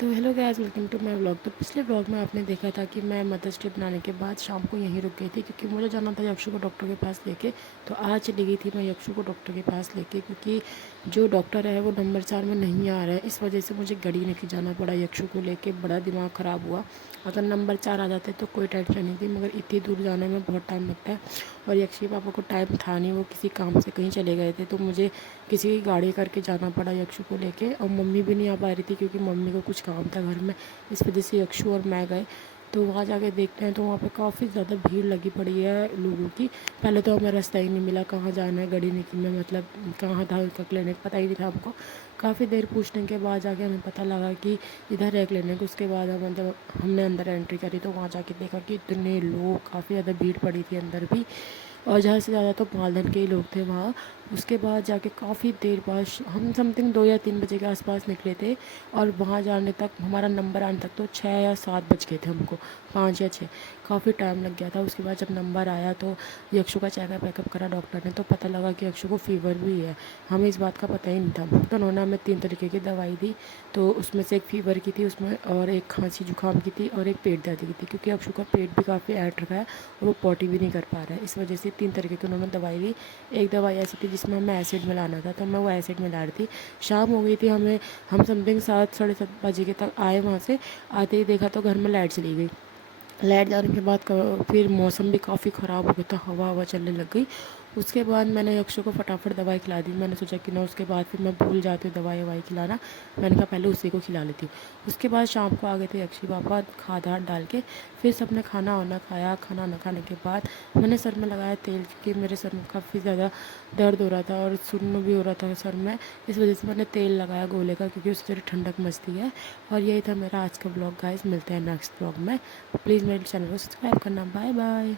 तो hello guys, welcome to my vlog. तो पिछले व्लॉग में आपने देखा था कि मैं मदर्स डे बनाने के बाद शाम को यहीं रुक गई थी क्योंकि मुझे जाना था यक्षु को डॉक्टर के पास लेके। तो आज चली गई थी मैं यक्षु को डॉक्टर के पास लेके, क्योंकि जो डॉक्टर है वो नंबर 4 में नहीं आ रहा है। इस वजह से मुझे गाड़ी लेके जाना पड़ा यक्षु को लेके। बड़ा दिमाग ख़राब हुआ। अगर नंबर 4 आ जाते तो कोई टेंशन नहीं थी, मगर इतनी दूर जाने में बहुत टाइम लगता है। और यक्षी पापा को टाइम था नहीं, वो किसी काम से कहीं चले गए थे, तो मुझे किसी की गाड़ी करके जाना पड़ा यक्षु को लेके। और मम्मी भी नहीं आ पा रही थी क्योंकि मम्मी को कुछ काम था घर में। इस वजह से यक्षु और मैं गए। तो वहाँ जाके देखते हैं तो वहाँ पे काफ़ी ज़्यादा भीड़ लगी पड़ी है लोगों की। पहले तो हमें रास्ता ही नहीं मिला कहाँ जाना है गाड़ी निकलने, मतलब कहाँ था उसका क्लिनिक, पता ही नहीं था हमको। काफ़ी देर पूछने के बाद जाके हमें पता लगा कि इधर है क्लिनिक। उसके बाद हम मतलब हमने अंदर एंट्री करी तो वहाँ जाके देखा कि इतने लोग, काफ़ी ज़्यादा भीड़ पड़ी थी अंदर भी। और ज़्यादा से ज़्यादा तो मालदन के ही लोग थे वहाँ। उसके बाद जाके काफ़ी देर बाद हम समथिंग 2 या 3 बजे के आसपास निकले थे। और वहाँ जाने तक, हमारा नंबर आने तक तो 6 या 7 बज गए थे हमको, 5 या 6। काफ़ी टाइम लग गया था। उसके बाद जब नंबर आया तो यक्षु का चेकअप वेकअप करा डॉक्टर ने, तो पता लगा कि यक्षु को फ़ीवर भी है। हमें इस बात का पता ही नहीं था। तो उन्होंने हमें 3 तरीके की दवाई दी। तो उसमें से एक फ़ीवर की थी उसमें, और एक खांसी जुकाम की थी, और एक पेट दर्द की थी, क्योंकि यक्षु का पेट भी काफ़ी ऐंठ रखा है और वो पॉटी भी नहीं कर पा रहा है। इस वजह से 3 तरीके की उन्होंने दवाई दी। एक दवाई ऐसी थी जिसमें हमें एसिड मिलाना था, तो मैं वो एसिड मिला रही थी। शाम हो गई थी, हम समथिंग 7 साढ़े 7 बजे के तक आए वहाँ से। आते ही देखा तो घर में लाइट चली गई। लाइट जाने के बाद फिर मौसम भी काफ़ी ख़राब हो गया था, हवा हवा चलने लग गई। उसके बाद मैंने यक्षु को फटाफट दवाई खिला दी। मैंने सोचा कि ना उसके बाद फिर मैं भूल जाती हूँ दवाई ववाई खिलाना। मैंने कहा पहले उसी को खिला लेती हूँ। उसके बाद शाम को आ गए थे यक्षी पापा खाद हाथ डाल के। फिर सबने खाना वाना खाया। खाना वाना खाने के बाद मैंने सर में लगाया तेल, क्योंकि मेरे सर में काफ़ी ज़्यादा दर्द हो रहा था और सुन्न भी हो रहा था सर में। इस वजह से मैंने तेल लगाया गोले का, क्योंकि उससे थोड़ी ठंडक मचती है। और यही था मेरा आज का ब्लॉग गाइस। मिलते हैं नेक्स्ट ब्लॉग में। प्लीज़ मेरे चैनल को सब्सक्राइब करना। Bye bye.